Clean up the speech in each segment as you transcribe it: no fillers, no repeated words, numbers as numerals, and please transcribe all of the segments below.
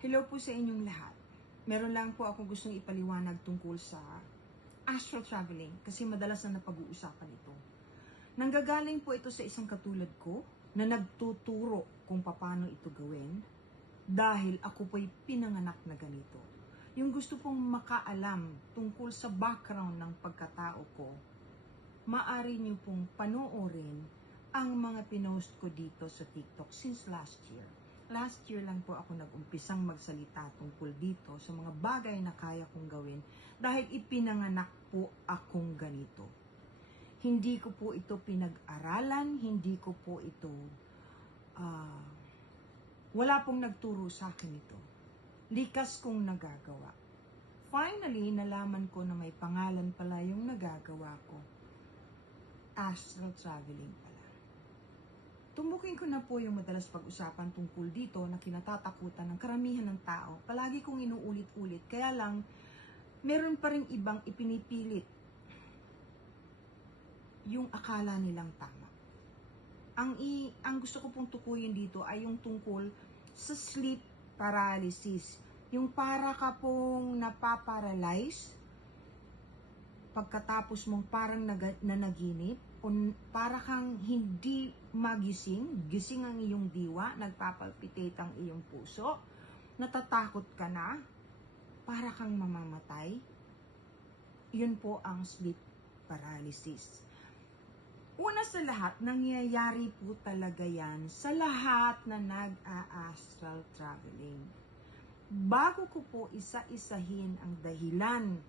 Hello po sa inyong lahat. Meron lang po akong gustong ipaliwanag tungkol sa astral traveling kasi madalas na napag-uusapan ito. Nanggagaling po ito sa isang katulad ko na nagtuturo kung paano ito gawin dahil ako po'y pinanganak na ganito. Yung gusto pong makaalam tungkol sa background ng pagkatao ko, maaari niyo pong panoorin ang mga pinost ko dito sa TikTok since last year. Last year lang po ako nag-umpisang magsalita tungkol dito sa mga bagay na kaya kong gawin dahil ipinanganak po akong ganito. Hindi ko po ito pinag-aralan, hindi ko po ito, wala pong nagturo sa akin ito. Likas kong nagagawa. Finally, nalaman ko na may pangalan pala yung nagagawa ko. Astral traveling pala. Tumbukin ko na po yung madalas pag-usapan tungkol dito na kinatatakutan ng karamihan ng tao. Palagi kong inuulit-ulit. Kaya lang, meron pa rin ibang ipinipilit yung akala nilang tama. Ang gusto ko pong tukuyin dito ay yung tungkol sa sleep paralysis. Yung para ka pong napaparalyze pagkatapos mong parang nanaginip o para kang hindi magising, gising ang iyong diwa, nagpapalpitate ang iyong puso, natatakot ka na, para kang mamamatay. Yun po ang sleep paralysis. Una sa lahat, nangyayari po talaga yan sa lahat na nag-a-astral traveling. Bago ko po isa-isahin ang dahilan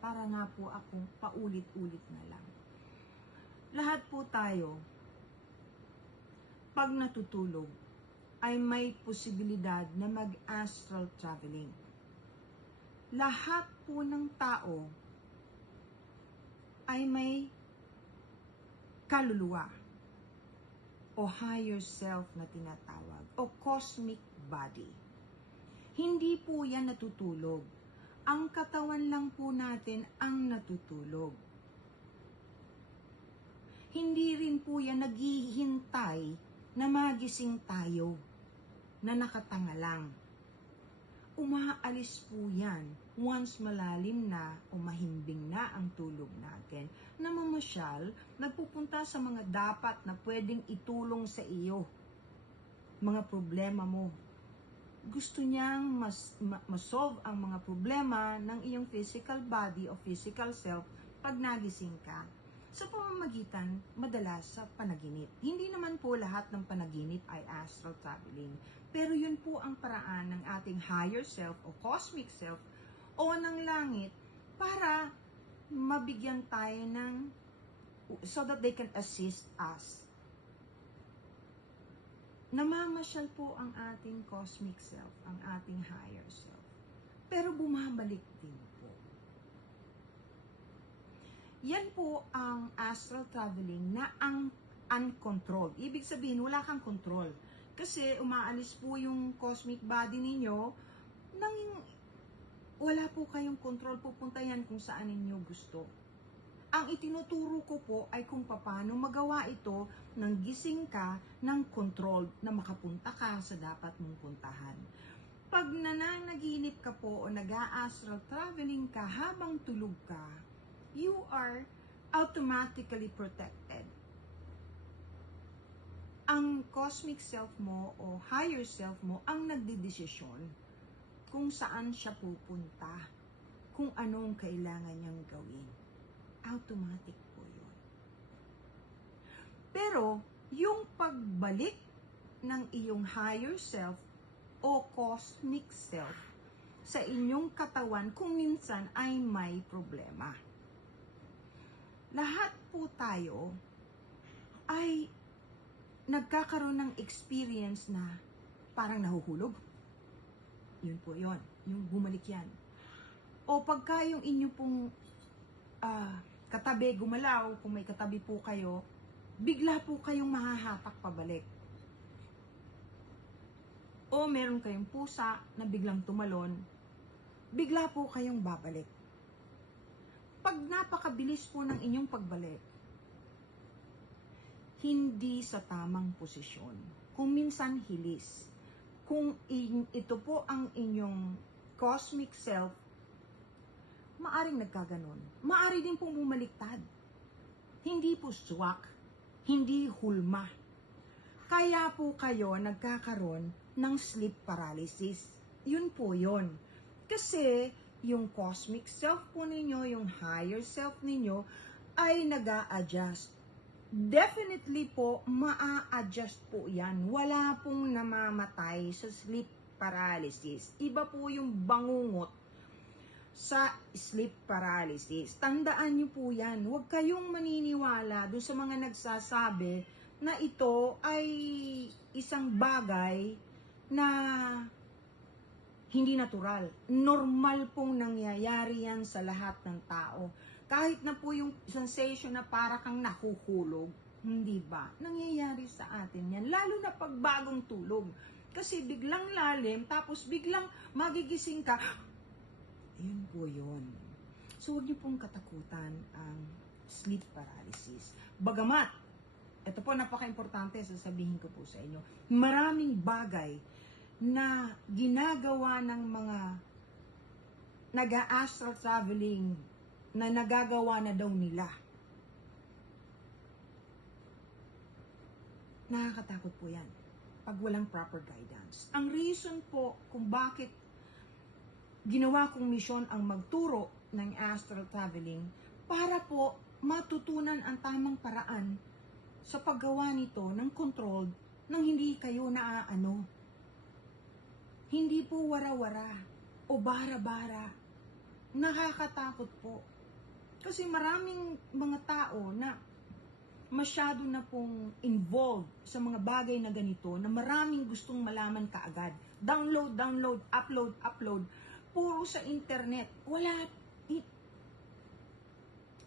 para nga po akong paulit-ulit na lang. Lahat po tayo, pag natutulog, ay may posibilidad na mag-astral traveling. Lahat po ng tao ay may kaluluwa o higher self na tinatawag o cosmic body. Hindi po yan natutulog. Ang katawan lang po natin ang natutulog. Hindi rin po yan naghihintay na magising tayo na nakatanga lang. Umaalis po yan once malalim na o mahimbing na ang tulog natin. Namamasyal, nagpupunta sa mga dapat na pwedeng itulong sa iyo. Mga problema mo. Gusto niyang masolve ang mga problema ng iyong physical body o physical self pag nagising ka. Sa pamamagitan, madalas sa panaginip. Hindi naman po lahat ng panaginip ay astral traveling. Pero yun po ang paraan ng ating higher self o cosmic self o ng langit para mabigyan tayo ng, so that they can assist us. Namamasyal po ang ating cosmic self, ang ating higher self. Pero bumabalik din po. Yan po ang astral traveling na ang uncontrolled. Ibig sabihin, wala kang control. Kasi umaalis po yung cosmic body ninyo, nang wala po kayong control, pupunta yan kung saan ninyo gusto. Ang itinuturo ko po ay kung paano magawa ito nang gising ka ng control na makapunta ka sa dapat mong puntahan. Pag nananaginip ka po o nag-a-astral traveling ka habang tulog ka, you are automatically protected. Ang cosmic self mo o higher self mo ang nagdedesisyon kung saan siya pupunta, kung anong kailangan niyang gawin. Automatic po yun. Pero, yung pagbalik ng iyong higher self o cosmic self sa inyong katawan kung minsan ay may problema. Lahat po tayo ay nagkakaroon ng experience na parang nahuhulog. Yun po yun. Yung bumalik yan. O pagka yung inyo pong katabi gumalaw, kung may katabi po kayo, bigla po kayong mahahatak pabalik. O meron kayong pusa na biglang tumalon, bigla po kayong babalik. Pag napakabilis po ng inyong pagbalik, hindi sa tamang posisyon, kung minsan hilis, kung ito po ang inyong cosmic self, maaring nagkaganon. Maari din pong bumaliktad. Hindi po swak, hindi hulma. Kaya po kayo nagkakaroon ng sleep paralysis. Yun po yun. Kasi yung cosmic self po ninyo, yung higher self ninyo, ay nag-a-adjust. Definitely po, maa-adjust po yan. Wala pong namamatay sa sleep paralysis. Iba po yung bangungot sa sleep paralysis. Tandaan niyo po yan. Huwag kayong maniniwala doon sa mga nagsasabi na ito ay isang bagay na hindi natural. Normal pong nangyayari yan sa lahat ng tao. Kahit na po yung sensation na para kang nahuhulog, hindi ba? Nangyayari sa atin yan. Lalo na pag bagong tulog. Kasi biglang lalim, tapos biglang magigising ka. Ayun po yun. So, huwag niyo pong katakutan ang sleep paralysis. Bagamat, ito po napaka-importante, sasabihin ko po sa inyo, maraming bagay na ginagawa ng mga nag-astral traveling na nagagawa na daw nila. Nakakatakot po yan pag walang proper guidance. Ang reason po kung bakit ginawa kong misyon ang magturo ng astral traveling para po matutunan ang tamang paraan sa paggawa nito ng control nang hindi kayo naaano. Hindi po wara-wara o bara-bara. Nakakatakot po. Kasi maraming mga tao na masyado na pong involved sa mga bagay na ganito na maraming gustong malaman kaagad. Download, upload. Puro sa internet. Wala.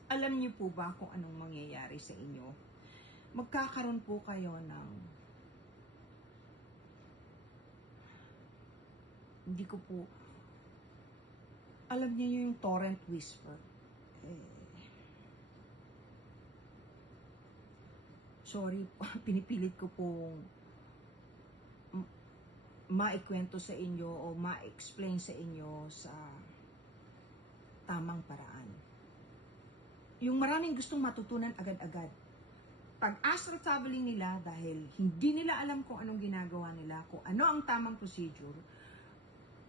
Alam niyo po ba kung anong mangyayari sa inyo? Magkakaroon po kayo ng hindi ko po alam niyo yung torrent whisper. Sorry, pinipilit ko pong maikwento sa inyo o ma-explain sa inyo sa tamang paraan. Yung maraming gustong matutunan agad-agad. Pag astral traveling nila, dahil hindi nila alam kung anong ginagawa nila, kung ano ang tamang procedure,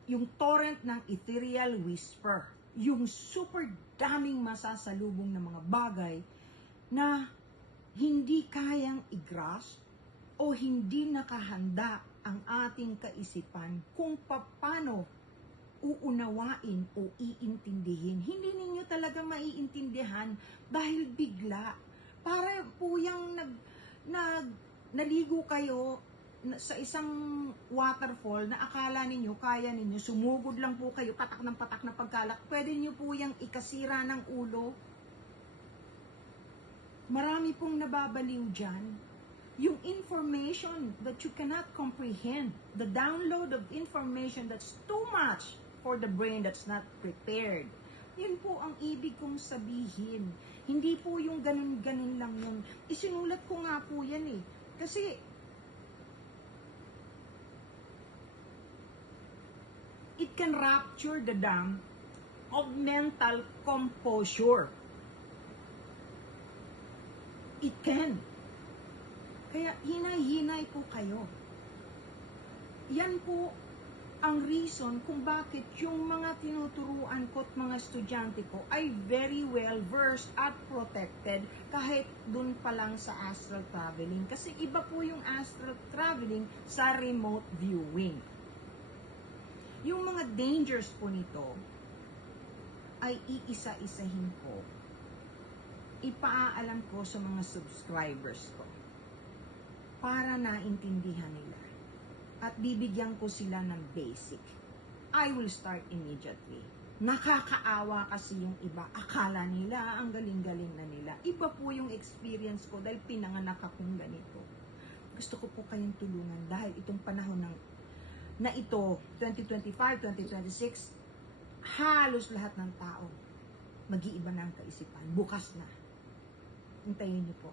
yung torrent ng ethereal whisper, yung super daming masasalubong na mga bagay na hindi kayang i-grasp o hindi nakahanda ang ating kaisipan kung paano uunawain o iintindihin. Hindi ninyo talaga maiintindihan dahil bigla. Para po yung naligo kayo sa isang waterfall na akala ninyo, kaya ninyo, sumugod lang po kayo, patak na pagkalak, pwede nyo po yung ikasira ng ulo. Marami pong nababaliw dyan. Yung information that you cannot comprehend, the download of information that's too much for the brain that's not prepared. Yun po ang ibig kong sabihin. Hindi po yung ganun-ganun lang yun. Isinulat ko nga po yan eh. Kasi it can rupture the dam of mental composure. It can. Kaya hinay-hinay po kayo. Yan po ang reason kung bakit yung mga tinuturuan ko at mga estudyante ko ay very well versed at protected kahit dun pa lang sa astral traveling. Kasi iba po yung astral traveling sa remote viewing. Yung mga dangers po nito ay iisa-isahin ko. Ipaalam ko sa mga subscribers ko para naintindihan nila. At bibigyan ko sila ng basic. I will start immediately. Nakakaawa kasi yung iba. Akala nila ang galing-galing na nila. Iba po yung experience ko dahil pinanganak akong ganito. Gusto ko po kayong tulungan dahil itong panahon na ito, 2025, 2026, halos lahat ng tao mag-iiba na ang kaisipan. Bukas na. Hintayin niyo po.